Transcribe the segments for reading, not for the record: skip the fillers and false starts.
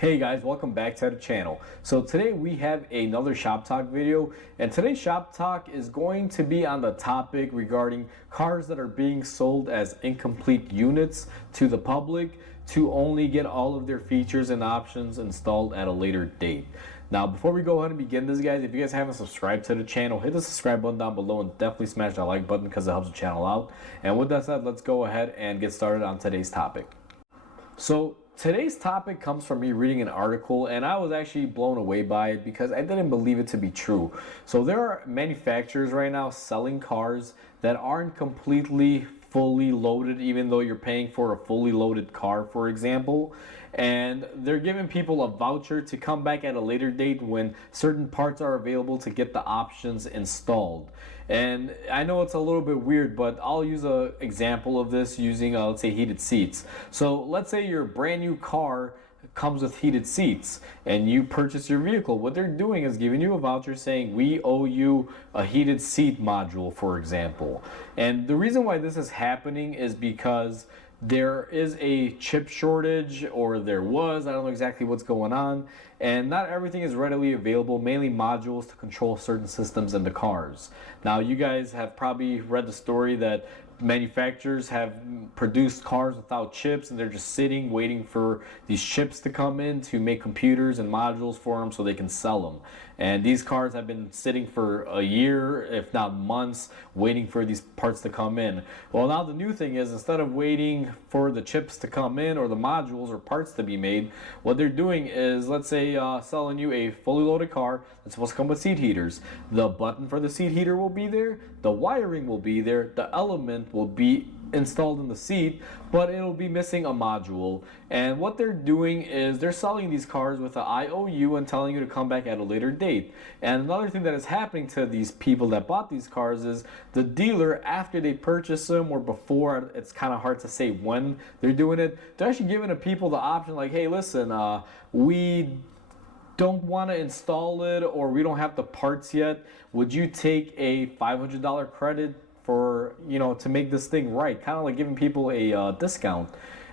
Hey guys, welcome back to the channel. So today we have another Shop Talk video, and today's Shop Talk is going to be on the topic regarding cars that are being sold as incomplete units to the public to only get all of their features and options installed at a later date. Now, before we go ahead and begin this, guys, if you guys haven't subscribed to the channel, hit the subscribe button down below and definitely smash that like button because it helps the channel out. And with that said, let's go ahead and get started on today's topic. So today's topic comes from me reading an article, and I was actually blown away by it because I didn't believe it to be true. So there are manufacturers right now selling cars that aren't completely fully loaded, even though you're paying for a fully loaded car, for example. And they're giving people a voucher to come back at a later date when certain parts are available to get the options installed. And I know it's a little bit weird, but I'll use an example of this using, let's say, heated seats. So let's say your brand new car comes with heated seats and you purchase your vehicle. What they're doing is giving you a voucher saying we owe you a heated seat module, for example. And the reason why this is happening is because there is a chip shortage, or there was, I don't know exactly what's going on, and not everything is readily available, mainly modules to control certain systems in the cars. Now, you guys have probably read the story that manufacturers have produced cars without chips, and they're just sitting waiting for these chips to come in to make computers and modules for them so they can sell them. And these cars have been sitting for a year, if not months, waiting for these parts to come in. Well, now the new thing is, instead of waiting for the chips to come in or the modules or parts to be made, what they're doing is, let's say, selling you a fully loaded car that's supposed to come with seat heaters. The button for the seat heater will be there, the wiring will be there, the element will be installed in the seat, but it'll be missing a module. And what they're doing is they're selling these cars with an IOU and telling you to come back at a later date. And another thing that is happening to these people that bought these cars is the dealer, after they purchase them, or before, it's kind of hard to say when they're doing it, they're actually giving the people the option like, hey, listen, we don't want to install it, or we don't have the parts yet. Would you take a $500 credit for, to make this thing right? Kind of like giving people a discount.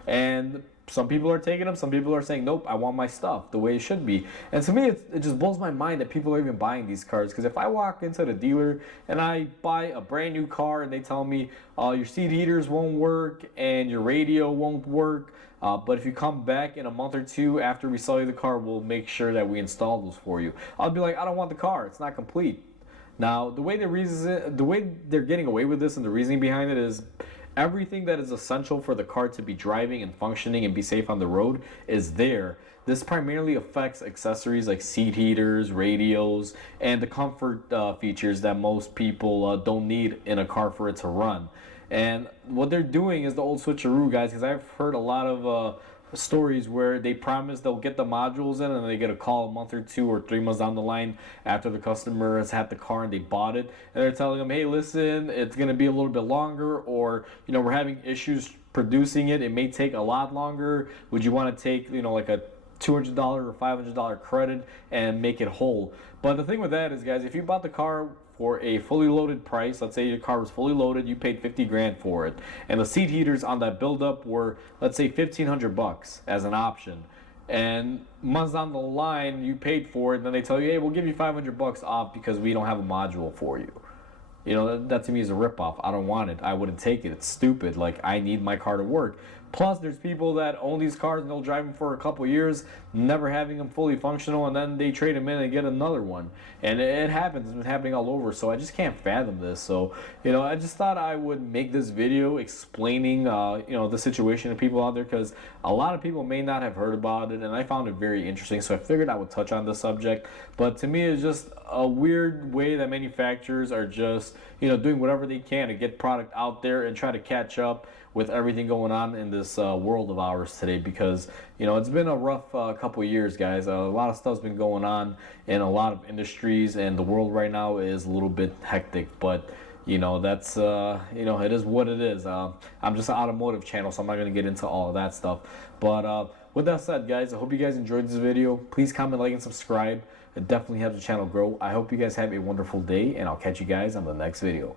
And some people are taking them, some people are saying, nope, I want my stuff the way it should be. And to me, it just blows my mind that people are even buying these cars. Because if I walk into the dealer and I buy a brand new car and they tell me your seat heaters won't work and your radio won't work, but if you come back in a month or two after we sell you the car, we'll make sure that we install those for you, I'll be like, I don't want the car, it's not complete. Now, the way they're getting away with this and the reasoning behind it is everything that is essential for the car to be driving and functioning and be safe on the road is there. This primarily affects accessories like seat heaters, radios, and the comfort features that most people don't need in a car for it to run. And what they're doing is the old switcheroo, guys, because I've heard a lot of stories where they promise they'll get the modules in and they get a call a month or 2 or 3 months down the line after the customer has had the car and they bought it, and they're telling them, hey, listen, it's going to be a little bit longer, or we're having issues producing it, it may take a lot longer, would you want to take like a $200 or $500 credit and make it whole? But the thing with that is, guys, if you bought the car for a fully loaded price, let's say your car was fully loaded, you paid 50 grand for it, and the seat heaters on that buildup were, let's say, 1,500 bucks as an option, and months down the line you paid for it, and then they tell you, hey, we'll give you 500 bucks off because we don't have a module for you. That to me is a ripoff. I don't want it. I wouldn't take it. It's stupid. Like, I need my car to work. Plus, there's people that own these cars and they'll drive them for a couple years, never having them fully functional, and then they trade them in and get another one. And it happens. It's been happening all over. So I just can't fathom this. So, I just thought I would make this video explaining, the situation to people out there, because a lot of people may not have heard about it, and I found it very interesting. So I figured I would touch on the subject. But to me, it's just a weird way that manufacturers are just, doing whatever they can to get product out there and try to catch up with everything going on in this world of ours today, because it's been a rough couple years, guys. A lot of stuff's been going on in a lot of industries, and the world right now is a little bit hectic, but that's it is what it is. I'm just an automotive channel, so I'm not going to get into all of that stuff, but with that said, guys, I hope you guys enjoyed this video. Please comment, like, and subscribe. It definitely helps the channel grow. I hope you guys have a wonderful day, and I'll catch you guys on the next video.